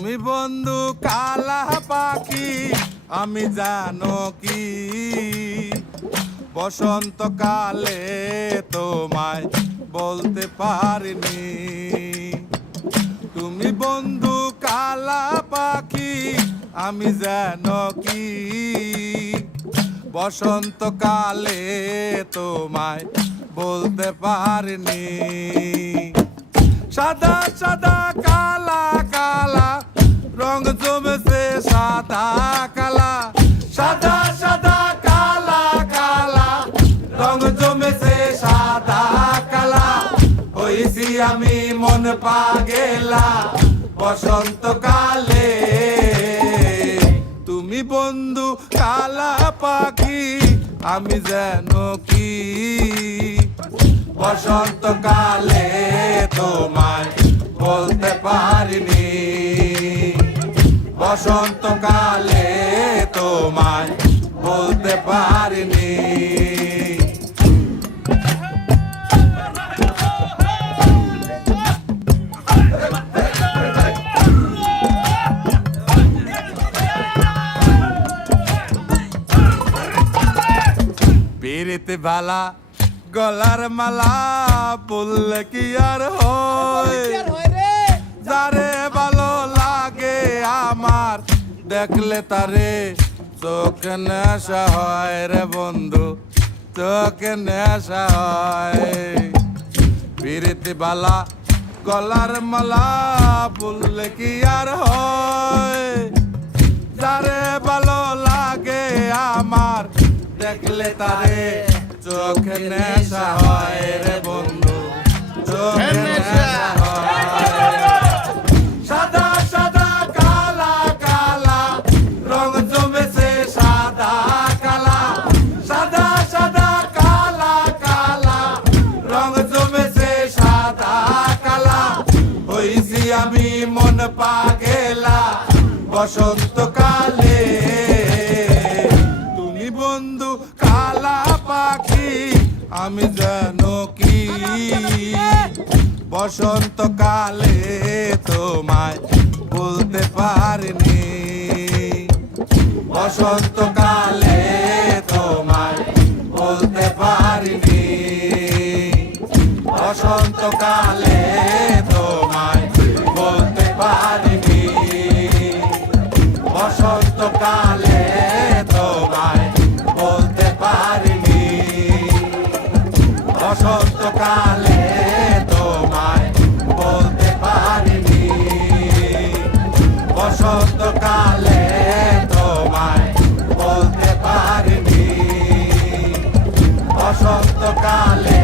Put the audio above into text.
তুমি বন্ধু কালা পাখি আমি জানো কি বসন্তকালে তোমায় বলতে পারিনি। তুমি বন্ধু কালা পাখি আমি জানো কি বসন্তকালে তোমায় বলতে পারিনি। সাদা সাদা কালা কালা রং জমেছে সাদা কালা, সাদা সাদা কালা কালা রং জমেছে সাদা কালা। হইছি আমি মন পাগেলা বসন্তকালে। তুমি বন্ধু কালা পাখি আমি যেন কি বসন্তকালে তোমায় বলতে পারিনি। বসন্তকালে তোমায় বলতে পারিনি। পিরিতে বালা গলার মালা বললে কি আর হয়, যারে ভালো লাগে আমার দেখলে তারে চোখে নেশা হয় রে বন্ধু, চোখে নেশা হয়। পিরিতে বালা গলার মালা বললে কি আর হয়, যারে ভালো লাগে আমার দেখলে তারে চোখে নেশা হয় রে বন্ধু, চোখে নেশা হয়। সাদা সাদা কালা কালা রং জমেছে সাদা কালা, সাদা সাদা কালা কালা রং জমেছে সাদা কালা। হইছি আমি মন পাগেলা বসন্তকালে। তুমি বন্ধু কালা পাখি আমি জানো কি বসন্তকালে তোমায় বলতে পারিনি। বসন্তকালে তোমায় বলতে পারিনি। বসন্তকালে তোমায় বলতে পারিনি। বসন্তকালে তোমায় বলতে পারিনি। বসন্তকালে তোমায় বলতে পারিনি। বসন্তকালে তোমায় বলতে পারিনি। বসন্তকালে